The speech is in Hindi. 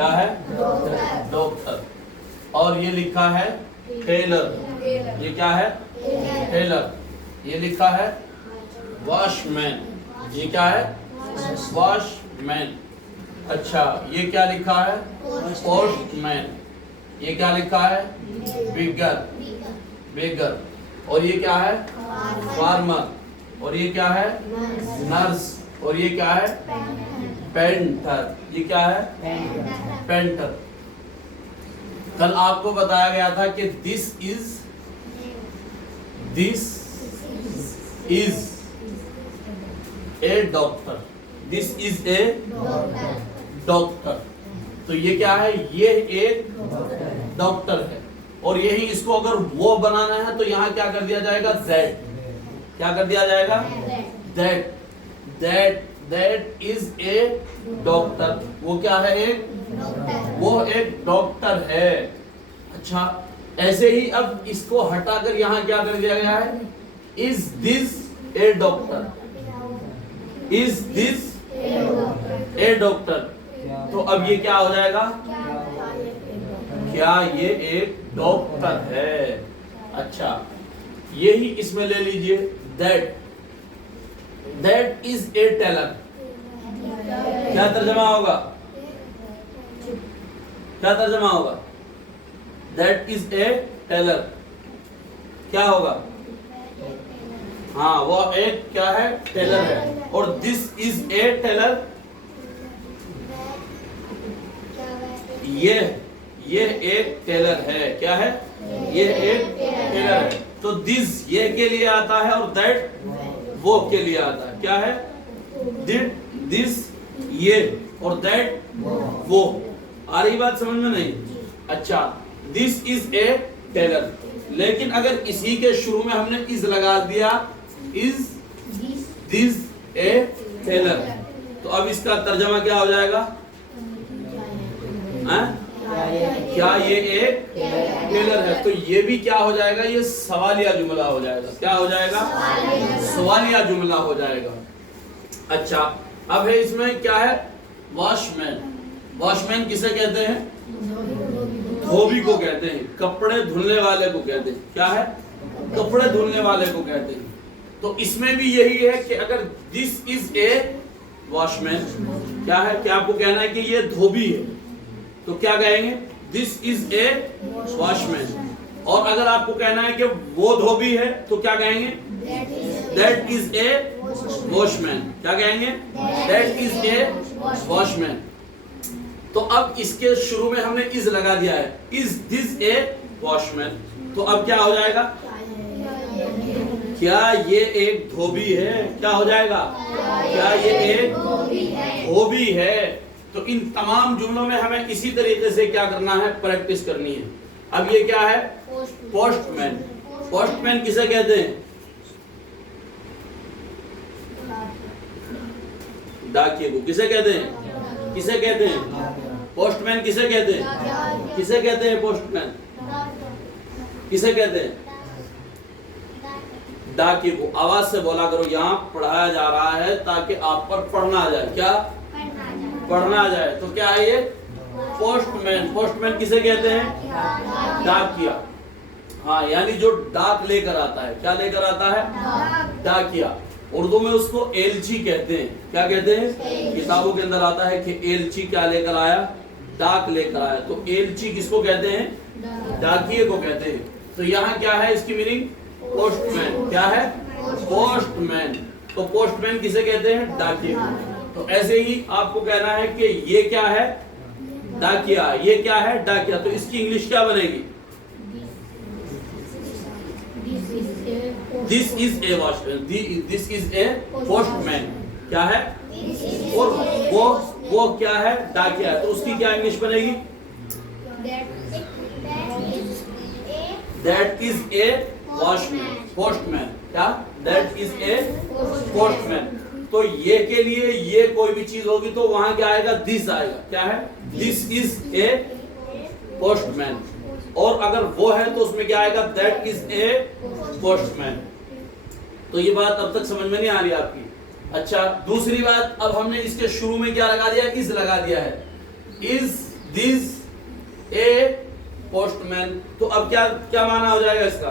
क्या है? डॉक्टर। और ये लिखा है टेलर, ये क्या है? टेलर। ये लिखा है वॉशमैन, ये क्या है? वॉशमैन। अच्छा, ये क्या लिखा है? पोस्टमैन। ये क्या लिखा है? बिगर, बेगर। और ये क्या है? फार्मर। और ये क्या है? नर्स। और ये क्या है? पेंटर। ये क्या है? पेंटर। कल आपको बताया गया था कि this is a doctor, this is a doctor. तो ये क्या है? ये एक डॉक्टर है। और यही इसको अगर वो बनाना है तो यहाँ क्या कर दिया जाएगा? दैट। क्या कर दिया जाएगा? That is A doctor. वो क्या है? वो एक डॉक्टर है। अच्छा, ऐसे ही अब इसको हटाकर यहाँ क्या कर दिया गया है? Is this A doctor, is this A doctor. तो अब ये क्या हो जाएगा? क्या ये एक डॉक्टर है? अच्छा, यही इसमें ले लीजिए दैट इज ए टेलर। क्या तर्जमा होगा? क्या तर्जमा होगा? दैट इज ए टेलर क्या होगा? हाँ, वो एक क्या है? टेलर है। और दिस इज ए टेलर, ये एक टेलर है। क्या है? ये एक टेलर है। तो दिस ये के लिए आता है और दैट वो के लिए आता है। क्या है? दिस ये और दैट वो। आ रही बात समझ में? नहीं? अच्छा, दिस इज ए टेलर। लेकिन अगर इसी के शुरू में हमने इज लगा दिया, इज दिस ए टेलर, तो अब इसका तर्जमा क्या हो जाएगा? क्या ये एक टेलर है? तो ये भी क्या हो जाएगा? ये सवालिया जुमला हो जाएगा। क्या हो जाएगा? सवालिया जुमला हो जाएगा। अच्छा, अब है इसमें क्या है? वॉशमैन। वॉशमैन किसे कहते हैं? धोबी को कहते हैं, कपड़े धुलने वाले को कहते हैं। क्या है? कपड़े धुलने वाले को कहते हैं। तो इसमें भी यही है कि अगर दिस इज ए वॉशमैन, क्या है? क्या आपको कहना है कि ये धोबी है, तो क्या कहेंगे? This is a washman. और अगर आपको कहना है कि वो धोबी है, तो क्या कहेंगे? That is A washman. क्या कहेंगे? That is A washman. तो अब इसके शुरू में हमने इज लगा दिया है, इज दिस ए वॉशमैन। तो अब क्या हो जाएगा? क्या ये एक धोबी है? क्या हो जाएगा? क्या ये एक धोबी है? तो इन तमाम जुमलों में हमें इसी तरीके से क्या करना है? प्रैक्टिस करनी है। अब ये क्या है? पोस्टमैन। पोस्टमैन किसे कहते हैं? डाकिए को किसे कहते हैं? किसे कहते हैं? पोस्टमैन किसे कहते हैं? किसे कहते हैं? पोस्टमैन किसे कहते हैं? डाकिए को। आवाज से बोला करो, यहाँ पढ़ाया जा रहा है ताकि आप पर पढ़ना आ जाए। क्या पढ़ना आ जाए? तो क्या है ये? पोस्टमैन। पोस्टमैन किसे कहते हैं? डाकिया। हाँ, यानी जो डाक लेकर आता है। क्या लेकर आता है? डाकिया। उर्दू में उसको एलची कहते हैं। क्या कहते हैं? किताबों के अंदर आता है कि एलची क्या लेकर आया? डाक लेकर आया। तो एलची किसको कहते हैं? डाकिये को कहते हैं। तो यहाँ क्या है इसकी मीनिंग? पोस्टमैन। क्या है? पोस्टमैन। तो पोस्टमैन किसे कहते हैं? डाकिये को। तो ऐसे ही आपको कहना है कि ये क्या है? डाकिया। ये क्या है? डाकिया। तो इसकी इंग्लिश क्या बनेगी? This is a watchman, this is a postman. क्या है? और वो क्या है? डाकिया। तो उसकी क्या इंग्लिश बनेगी? That is a watchman, postman. क्या? That is a postman. तो ये के लिए ये कोई भी चीज होगी तो वहां क्या आएगा? दिस आएगा। क्या है? This is a postman. और अगर वो है तो उसमें क्या आएगा? That is a postman. तो ये बात अब तक समझ में नहीं आ रही आपकी? अच्छा, दूसरी बात, अब हमने इसके शुरू में क्या लगा दिया? इज लगा दिया है। Is this A postman. तो अब क्या क्या माना हो जाएगा इसका?